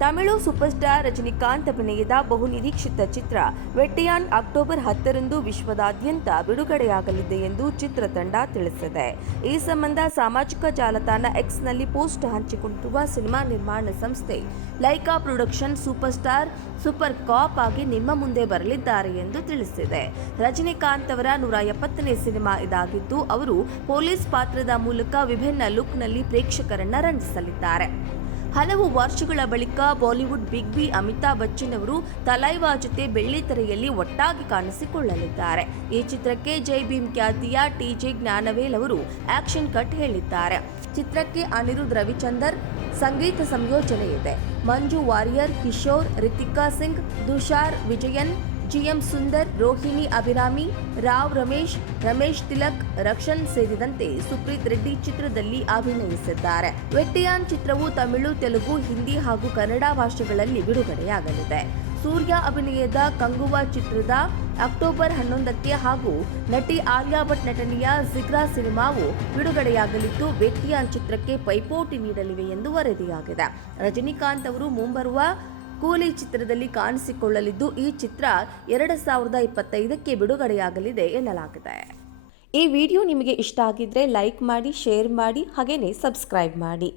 Tamil super star Rajinikanth ಅಭಿನಯದ ಬಹುನಿರೀಕ್ಷಿತ ಚಿತ್ರ ವೆಟ್ಟಿಯಾನ್ October 10ರಂದು ವಿಶ್ವದಾದ್ಯಂತ ಬಿಡುಗಡೆಯಾಗಲಿದೆ ಎಂದು ಚಿತ್ರತಂಡ ತಿಳಿಸಿದೆ. ಈ ಸಂಬಂಧ ಸಾಮಾಜಿಕ ಜಾಲತಾಣ ಎಕ್ಸ್ನಲ್ಲಿ ಪೋಸ್ಟ್ ಹಂಚಿಕೊಂಡಿರುವ ಸಿನಿಮಾ ನಿರ್ಮಾಣ ಸಂಸ್ಥೆ Lyca production super star super ಕಾಪ್ ಆಗಿ ನಿಮ್ಮ ಮುಂದೆ ಬರಲಿದ್ದಾರೆ ಎಂದು ತಿಳಿಸಿದೆ. ರಜನಿಕಾಂತ್ ಅವರ 170ನೇ ಸಿನಿಮಾ ಇದಾಗಿದ್ದು, ಅವರು ಪೊಲೀಸ್ ಪಾತ್ರದ ಮೂಲಕ ವಿಭಿನ್ನ ಲುಕ್ನಲ್ಲಿ ಪ್ರೇಕ್ಷಕರನ್ನ ರಂಜಿಸಲಿದ್ದಾರೆ. ಹಲವು ವರ್ಷಗಳ ಬಳಿಕ ಬಾಲಿವುಡ್ ಬಿಗ್ ಬಿ ಅಮಿತಾಬ್ ಬಚ್ಚನ್ ಅವರು ತಲೈವಾ ಜೊತೆ ಬೆಳ್ಳಿತೆರೆಯಲ್ಲಿ ಒಟ್ಟಾಗಿ ಕಾಣಿಸಿಕೊಳ್ಳಲಿದ್ದಾರೆ. ಈ ಚಿತ್ರಕ್ಕೆ ಜೈ ಭೀಮ್ ಖ್ಯಾತಿಯ ಟಿಜೆ ಜ್ಞಾನವೇಲ್ ಅವರು ಆಕ್ಷನ್ ಕಟ್ ಹೇಳಿದ್ದಾರೆ. ಚಿತ್ರಕ್ಕೆ ಅನಿರುದ್ಧ್ ರವಿಚಂದರ್ ಸಂಗೀತ ಸಂಯೋಜನೆ ಇದೆ. ಮಂಜು ವಾರಿಯರ್, ಕಿಶೋರ್, ರಿತಿಕಾ ಸಿಂಗ್, ತುಷಾರ್ ವಿಜಯನ್, ಜಿಎಂ ಸುಂದರ್, ರೋಹಿಣಿ ಅಭಿರಾಮಿ, ರಾವ್ ರಮೇಶ್ ತಿಲಕ್, ರಕ್ಷನ್ ಸೇರಿದಂತೆ ಸುಪ್ರೀತ್ ರೆಡ್ಡಿ ಚಿತ್ರದಲ್ಲಿ ಅಭಿನಯಿಸಿದ್ದಾರೆ. ವೆಟ್ಟಿಯಾನ್ ಚಿತ್ರವು ತಮಿಳು, ತೆಲುಗು, ಹಿಂದಿ ಹಾಗೂ ಕನ್ನಡ ಭಾಷೆಗಳಲ್ಲಿ ಬಿಡುಗಡೆಯಾಗಲಿದೆ. ಸೂರ್ಯ ಅಭಿನಯದ ಕಂಗುವಾ ಚಿತ್ರದ ಅಕ್ಟೋಬರ್ 11ಕ್ಕೆ ಹಾಗೂ ನಟಿ ಆಲಿಯಾ ಭಟ್ ನಟನೆಯ ಜಿಗ್ರಾ ಸಿನಿಮಾವು ಬಿಡುಗಡೆಯಾಗಲಿದ್ದು, ವೆಟ್ಟಿಯಾನ್ ಚಿತ್ರಕ್ಕೆ ಪೈಪೋಟಿ ನೀಡಲಿವೆ ಎಂದು ವರದಿಯಾಗಿದೆ. ರಜನಿಕಾಂತ್ ಅವರು ಮುಂಬರುವ ಕೂಲಿ ಚಿತ್ರದಲ್ಲಿ ಕಾಣಿಸಿಕೊಳ್ಳಲಿದ್ದು, ಈ ಚಿತ್ರ 2025ಕ್ಕೆ ಬಿಡುಗಡೆಯಾಗಲಿದೆ ಎನ್ನಲಾಗಿದೆ. ಈ ವಿಡಿಯೋ ನಿಮಗೆ ಇಷ್ಟ ಆಗಿದ್ರೆ ಲೈಕ್ ಮಾಡಿ, ಶೇರ್ ಮಾಡಿ, ಹಾಗೇನೇ ಸಬ್ಸ್ಕ್ರೈಬ್ ಮಾಡಿ.